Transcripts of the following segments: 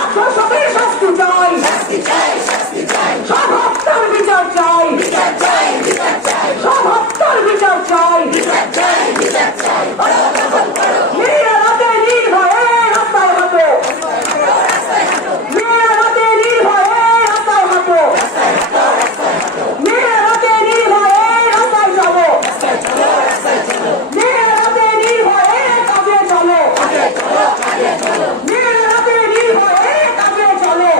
সন্ত্রাসীদের শাস্তি চাই, সব হত্যার বিচার চাই, সব হত্যার বিচার চাই। মেয়েরা রাতে নির্ভয়ে রাস্তায় হাঁটো, মেয়েরা রাতে নির্ভয়ে রাস্তায় হাঁটো, মেয়েরা রাতে নির্ভয়ে রাস্তায় চলো, মেয়েরা রাতে নির্ভয়ে কাজে চলো, মেয়েরা রাতে নির্ভয়ে কাজে চলো।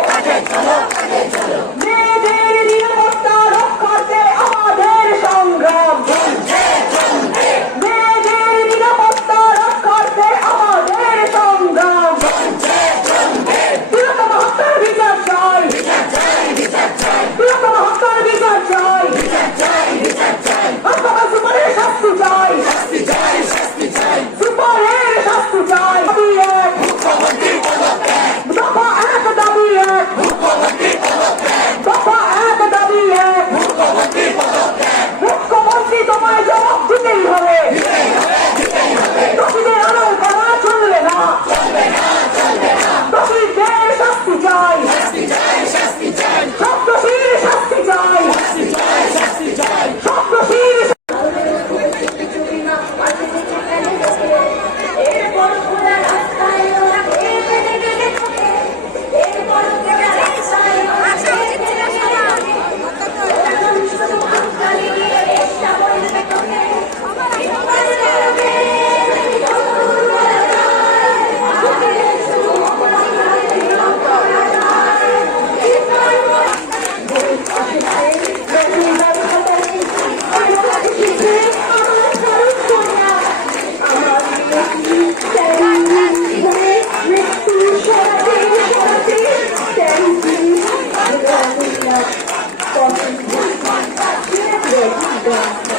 মেয়েদের নিরাপত্তা রক্ষার্থে আমাদের সংগ্রাম, মেয়েদের নিরাপত্তা রক্ষার্থে আমাদের সংগ্রাম। বৃহত্তম হত্যার বিচার চাই, বৃহত্তম হত্যার বিচার চাই, হাসপাতাল সুপারের শাস্তি চাই, সুপারের শাস্তি চাই। দফা এক দাবি এক, দফা এক দাবি এক, মুখ্যমন্ত্রী তোমায় জবাব দিতেই হবে, দোষীদের আড়াল করা চলবে না, দোষীদের শাস্তি চাই, সব দোষীর শাস্তি চাই, সব দোষীর Thank you.